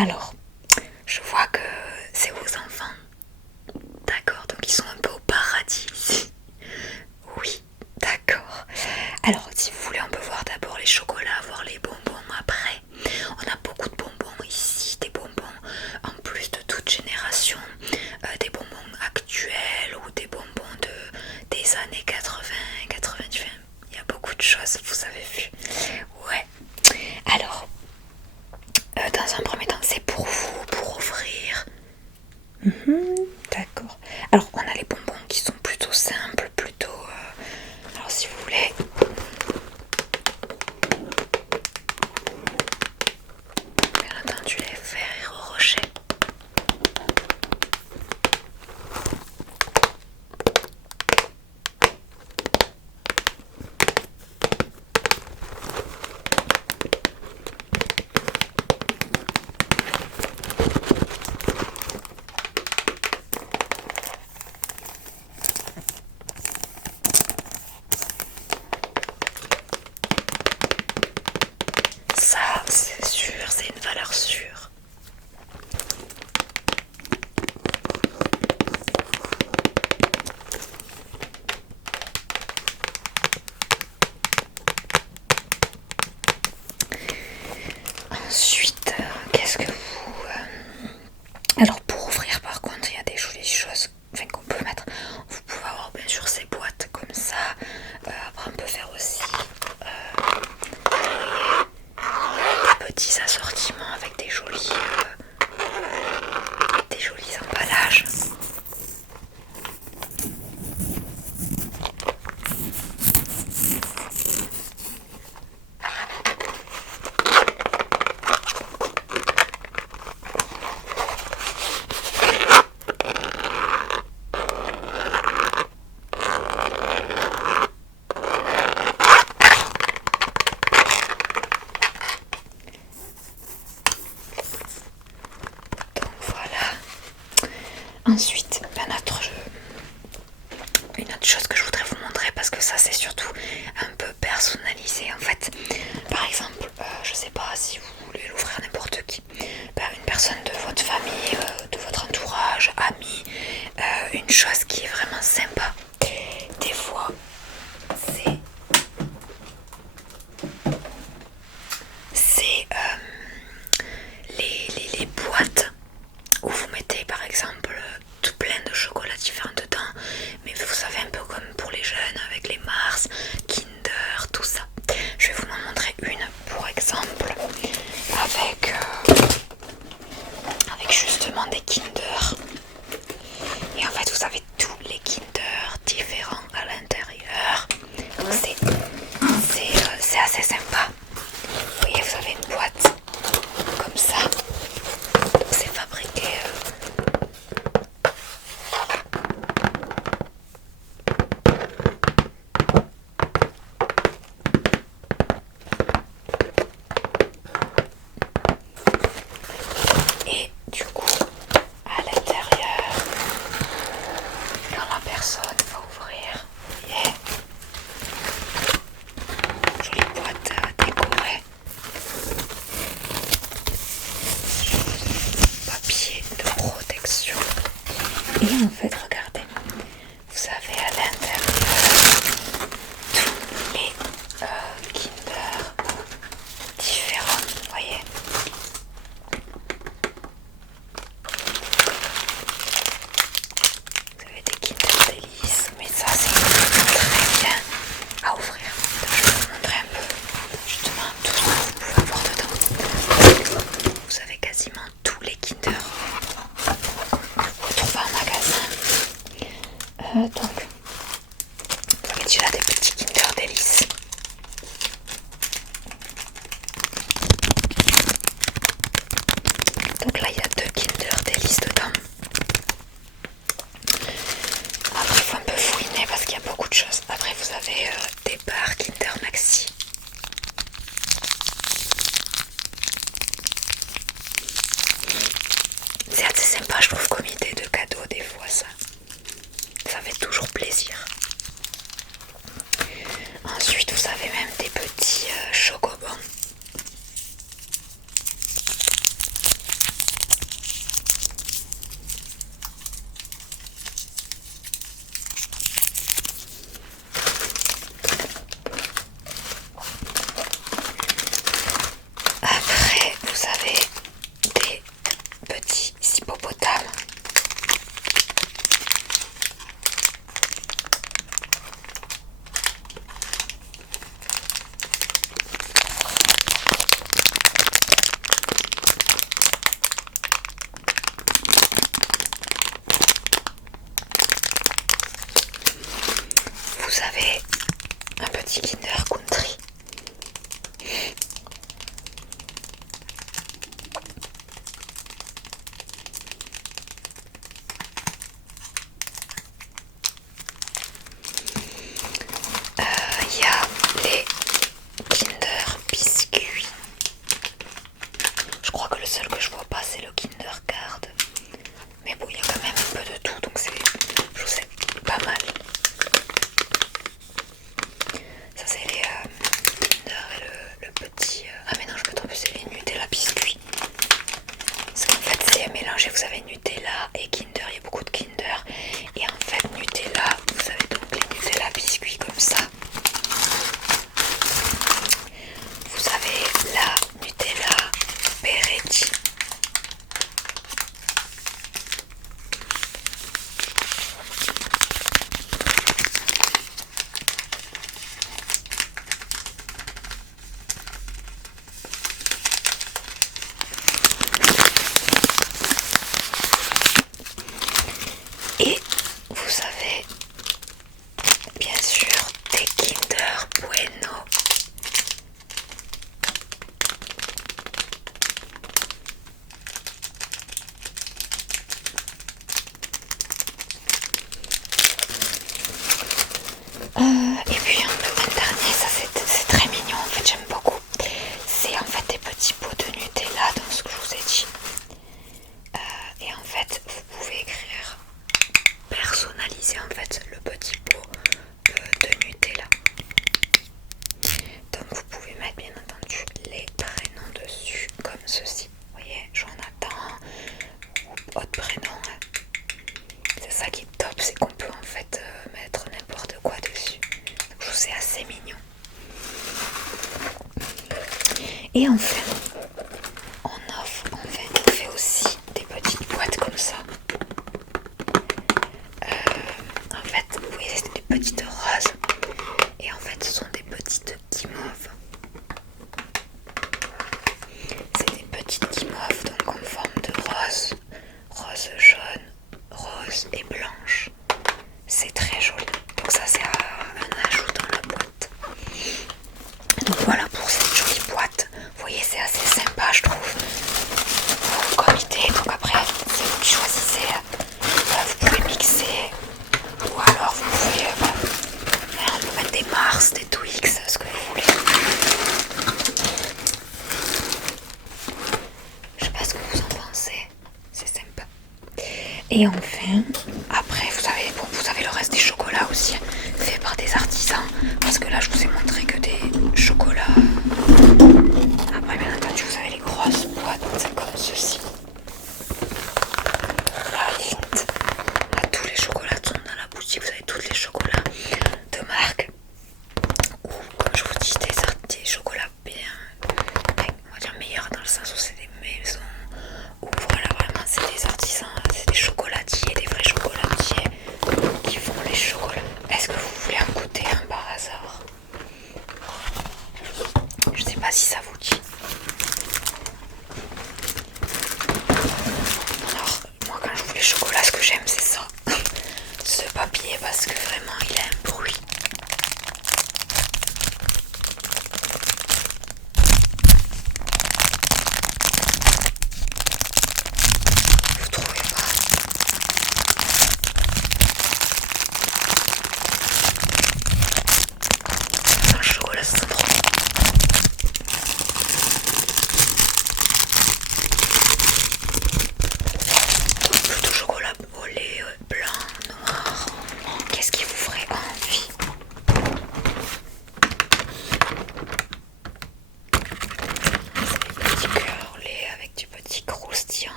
Alors, je vois que c'est vos enfants. D'accord, donc ils sont un peu au paradis ici. Oui, d'accord. Alors, si vous voulez, on peut voir d'abord les chocolats, voir les bonbons après. On a beaucoup de bonbons ici, des bonbons en plus de toute génération, des bonbons actuels ou des bonbons des années 80, 90. Il y a beaucoup de choses, vous avez vu. Ouais. Alors, dans un premier temps, c'est pour vous, pour ouvrir. D'accord. Alors, on a les bonbons qui sont plutôt simples, plutôt... alors, si vous voulez... Bien entendu, les Ferrero Rocher. Ça, c'est sûr, c'est une valeur sûre. Ensuite, qu'est-ce que vous... Alors, pour ouvrir, par contre, il y a des jolies choses qu'on peut mettre. Vous pouvez avoir, bien sûr, ces boîtes comme ça. Après, on peut faire aussi des petits assortiments avec des jolis emballages. Donc voilà. Ensuite, une autre chose que je voudrais vous montrer, parce que ça c'est surtout un peu personnalisé en fait. Par exemple, je sais pas si vous voulez l'ouvrir à n'importe qui, une personne de votre famille, de votre entourage, ami, une chose qui est vraiment sympa. Des fois, c'est les boîtes où vous mettez par exemple tout plein de chocolats différents dedans, mais vous savez, un peu comme pour les jeunes avec les Mars, Kinder, tout ça. Je vais vous en montrer une pour exemple avec justement des Kinder, et en fait vous avez tous les Kinder différents à l'intérieur, donc c'est assez sympa. Vous voyez, vous avez une boîte comme ça, c'est fabriqué et du coup à l'intérieur, quand la personne va ouvrir, vous voyez, jolie boîte décorée, papier de protection. Et en fait, regardez, vous avez à l'intérieur tous les Kinder différents, vous voyez. Vous avez des Kinder Délices, mais ça c'est très bien à ouvrir. Donc, je vais vous montrer un peu justement tout ce que vous pouvez avoir dedans. Vous avez quasiment tous les Kinder qu'on trouve en magasin. seul que je vois pas, c'est le Kindercard. Mais bon, il y a quand même un peu de tout, donc c'est, je sais, pas mal. Ça c'est les Kinder et le petit... Ah mais non, je me trompe, c'est les Nutella biscuits. Parce qu'en fait c'est mélangé, vous avez Nutella et Kinder, il y a beaucoup de Kinder. Et en fait Nutella, vous avez donc les Nutella biscuits comme ça. Vous avez la Nutella Peretti. Et vous avez bien sûr des Kinder Bueno. Et puis le dernier, ça c'est très mignon en fait, j'aime beaucoup. C'est en fait des petits pots de Nutella dans ce que je vous ai dit. Et en fait, vous pouvez écrire personnaliser en fait le petit pot de Nutella. Donc vous pouvez mettre bien entendu les prénoms dessus comme ceci. Vous voyez, Jonathan ou autre prénom. C'est ça qui est top, c'est qu'on peut en fait mettre n'importe quoi dessus. Donc je trouve c'est assez mignon. Et enfin, on fait aussi des petites boîtes comme ça. En fait, vous voyez, c'est des petites roses. Et en fait, ce sont des petites guimauves. C'est des petites guimauves, donc en forme de rose. Rose jaune, rose et blanche. C'est très joli. Donc ça, c'est un ajout dans la boîte. Donc voilà pour cette jolie boîte. Vous voyez, c'est assez sympa, je trouve. Comme idée. Donc après, c'est vous qui choisissez. Vous pouvez mixer. Ou alors vous pouvez on peut mettre des Mars, des Twix, ce que vous voulez. Je sais pas ce que vous en pensez. C'est sympa. Et enfin, après vous avez le reste des chocolats aussi, faits par des artisans. Parce que là je vous ai montré que des chocolats. Après bien entendu vous avez les grosses boîtes comme ceci. La Lindt. Là tous les chocolats sont dans la boutique, vous avez tous les chocolats de marque. Ou comme je vous dis des chocolats bien, on va dire meilleurs dans le sens où c'est des maisons. Ou voilà vraiment c'est des artisans, c'est des chocolatiers, des vrais chocolatiers qui font les chocolats. Est-ce que vous voulez en goûter un par hasard? Je sais pas si ça vous dit. Alors moi quand je vous les chocolats, ce que j'aime c'est ça. Ce papier parce que vraiment il a un bruit. Vous trouvez pas? Un chocolat c'est trop.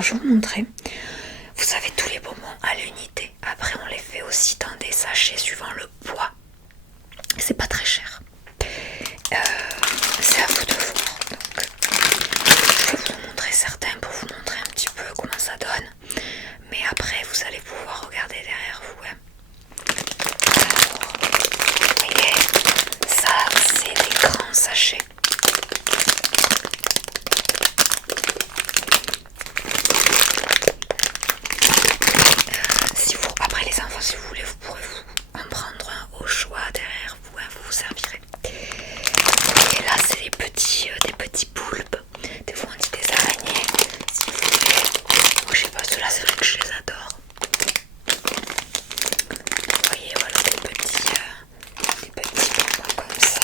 Alors je vais vous montrer. Vous avez tous les bonbons à l'unité. Après on les fait aussi dans des sachets suivant le poids. C'est pas très cher. C'est à vous de voir. Donc, je vais vous montrer certains pour vous montrer un petit peu comment ça donne. Mais après vous allez pouvoir regarder derrière vous. Hein. Alors, vous voyez, ça c'est des grands sachets. Après les enfants, si vous voulez, vous pourrez en prendre un au choix derrière vous, hein, vous vous servirez. Et là c'est des petits poulpes. Des fois on dit des araignées, si vous voulez. Moi je sais pas, ceux-là c'est vrai que je les adore. Vous voyez, voilà des petits bonbons comme ça.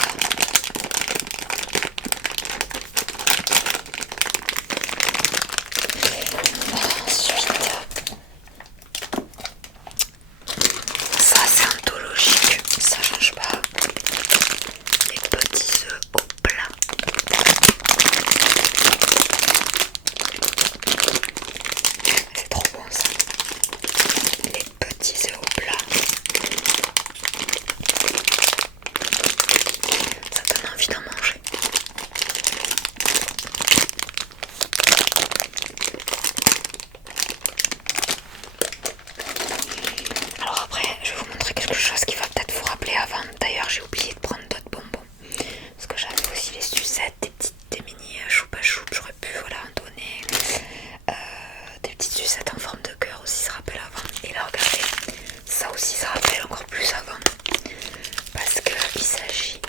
Ensuite, ça c'est anthologique, ça change pas. Les petits œufs au plat. C'est trop bon ça. Les petits œufs au plat. Ça donne envie d'en manger. Alors après, je vais vous montrer quelque chose qui va peut-être vous rappeler avant. D'ailleurs, j'ai oublié de prendre d'autres bonbons. Parce que j'avais aussi les sucettes, des mini choupa choup. J'aurais pu voilà, en donner. Des petites sucettes en forme de cœur aussi, ça rappelle avant. Et là, regardez, ça aussi, ça rappelle encore plus avant. Parce qu'il s'agit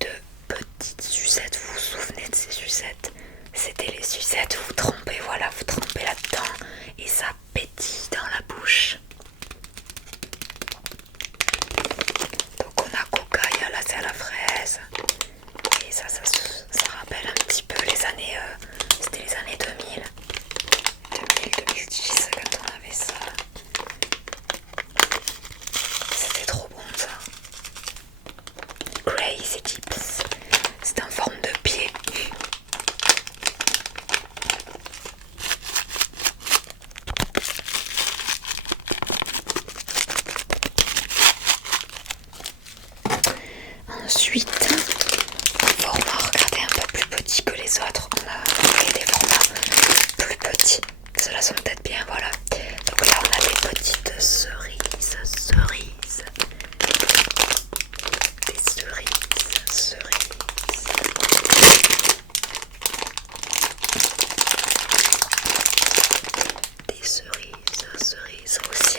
de petites sucettes. Vous vous souvenez de ces sucettes? C'était les sucettes, vous trempez, voilà, vous trempez là-dedans et ça pétille dans la bouche. Donc on a cocaïa, là c'est à la fraise. Et ça rappelle un petit peu les années, c'était les années 2000. 2010 quand on avait ça. C'était trop bon ça. Crazy Chips. C'est en forme de pied. Ensuite, format, regardez, un peu plus petit que les autres. On a fait des formats plus petits. Ceux-là sont peut-être bien, voilà. Donc là, on a des petites cerises. Des cerises. Des cerises aussi.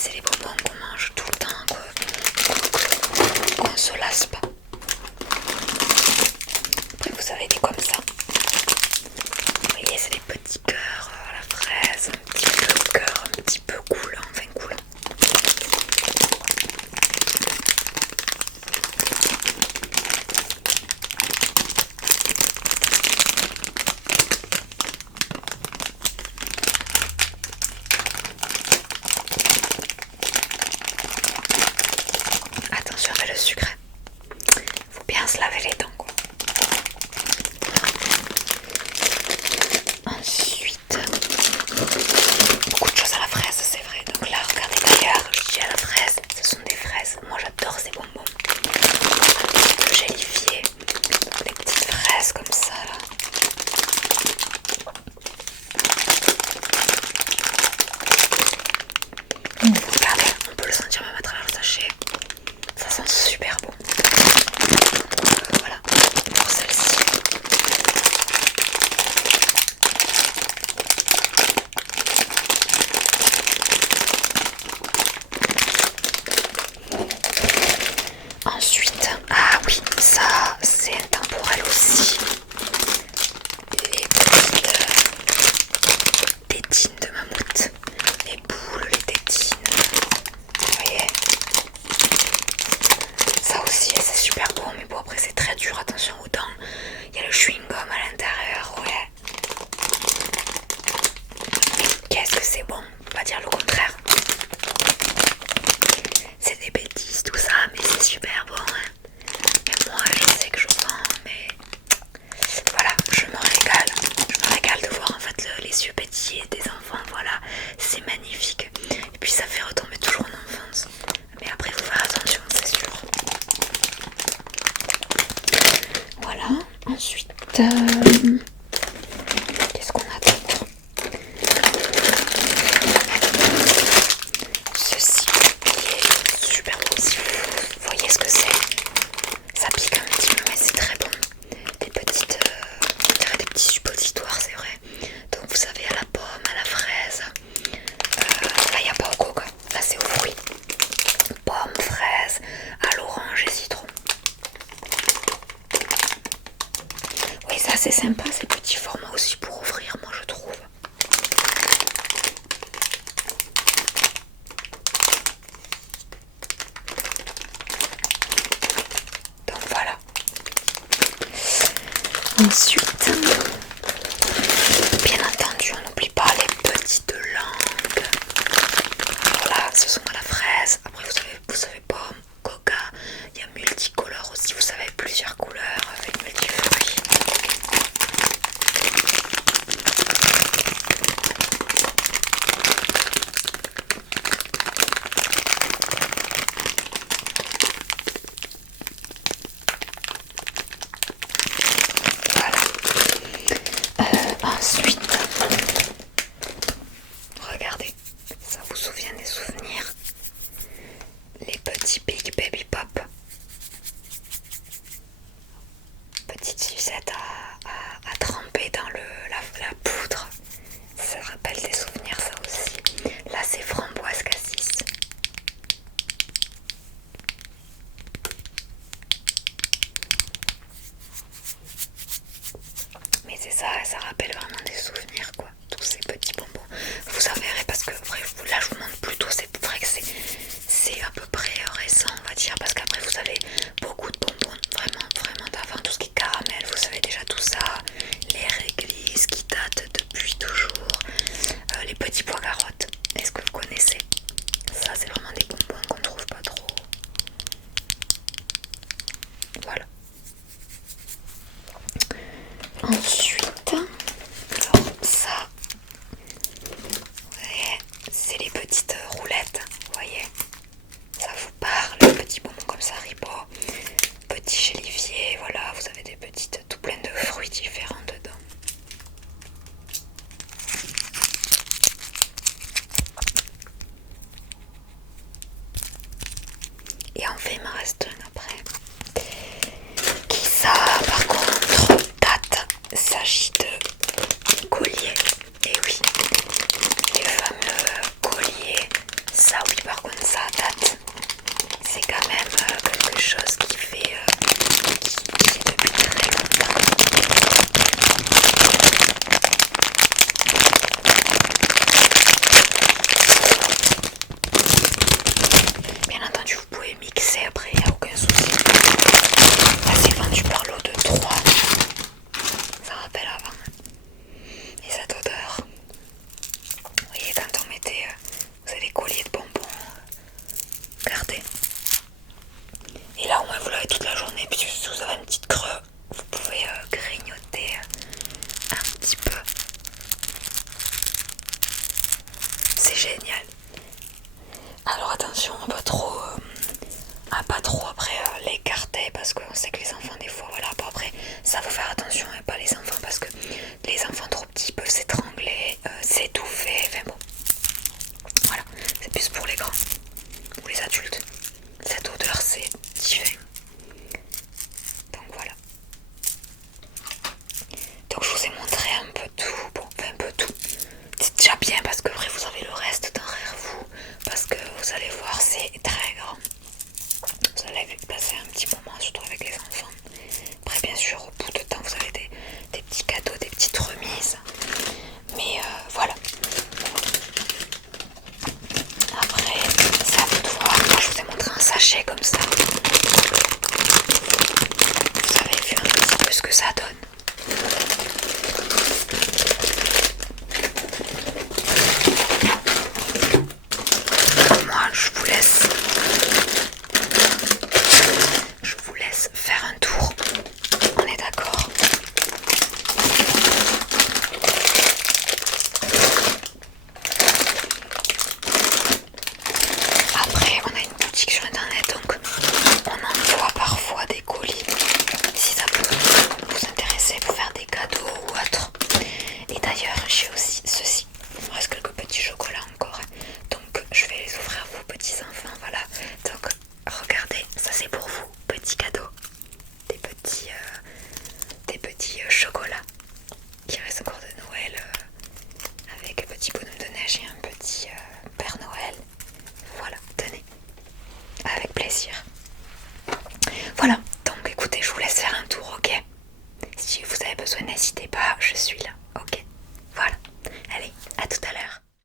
C'est les bonbons qu'on mange tout le temps, qu'on se lasse pas. voilà. Ensuite, qu'est-ce qu'on a d'autre? Ceci qui est super bon. Si vous voyez ce que c'est, ça pique un petit peu, mais c'est très bon. Des petites, on dirait des petits suppositoires, c'est vrai. Donc vous savez, à la pomme, à la fraise. Là, il n'y a pas au coca. Là, c'est aux fruits. Pomme, fraise, à l'orange et citron. Oui, ça c'est sympa, ces petits formats aussi pour ouvrir, moi je trouve. Donc voilà. Ensuite, bien entendu, on n'oublie pas les petites langues. Voilà, ce sont à la fraise. Après, vous savez pomme, coca. Il y a multicolore aussi. Vous savez, plusieurs couleurs avec multifruits. Ensuite, regardez, ça vous souvient des souvenirs? Les petits Big Baby Pop. Petite sucette à tremper dans la poudre. Ça rappelle des souvenirs, ça aussi. Là, c'est framboise cassis. Mais c'est ça, ça rappelle vraiment des souvenirs, quoi. Tous ces petits bonbons. Vous en verrez parce que, bref, là, je vous montre plutôt. C'est vrai que c'est à peu près récent, on va dire. Parce qu'après, vous avez beaucoup de bonbons, vraiment d'avant. Tout ce qui est caramel, vous savez déjà tout ça. Les réglisses qui datent depuis toujours. Les petits pois carottes. Est-ce que vous connaissez? Ça, c'est vraiment des bonbons qu'on trouve pas trop. Voilà. Ensuite, alors ça, c'est les petites roulettes, vous voyez, ça vous parle, les petits bonbons comme ça, Haribo, petits gélifiés, voilà, vous avez des petites tout pleines de fruits différents dedans. Et enfin, il m'en reste un après. Qui ça, par contre, date, il s'agit de collier. Et oui, les fameux colliers. Ça, oui, par contre, ça date. C'est quand même quelque chose qui fait qui est depuis très longtemps. Bien entendu, vous pouvez mixer après, il n'y a aucun souci. Là, c'est vendu par lot de 3. Ça rappelle avant. Et cette odeur. Vous voyez, quand on mettait, vous avez des colliers de bonbons, regardez. Et là, au moins, vous l'avez toute la journée. Puis si vous avez une petite creux, vous pouvez grignoter un petit peu. C'est génial. Alors attention à pas trop après l'écarter parce qu'on sait que les enfants des fois voilà. Bon, après ça faut faire attention et pas les enfants parce que les enfants trop petits peuvent s'étrangler, s'étouffer, enfin bon. Voilà, c'est plus pour les grands ou les adultes. Cette odeur c'est divin. Donc voilà. Donc je vous ai montré un peu tout, bon enfin un peu tout. C'est déjà bien parce que après vous avez le reste derrière vous. Parce que vous allez voir c'est très grand. Vous allez passer un petit moment surtout avec les enfants. Après bien sûr au bout de temps vous avez des petits cadeaux, des petites remises. Mais voilà. Après c'est à vous de voir. Moi je vous ai montré un sachet comme ça. Vous avez vu un petit peu ce que ça donne. Moi je vous laisse faire un tour. On est d'accord? Après on a une boutique sur internet donc on envoie parfois des colis si ça peut plaisir. Voilà, donc écoutez, je vous laisse faire un tour, ok? Si vous avez besoin, n'hésitez pas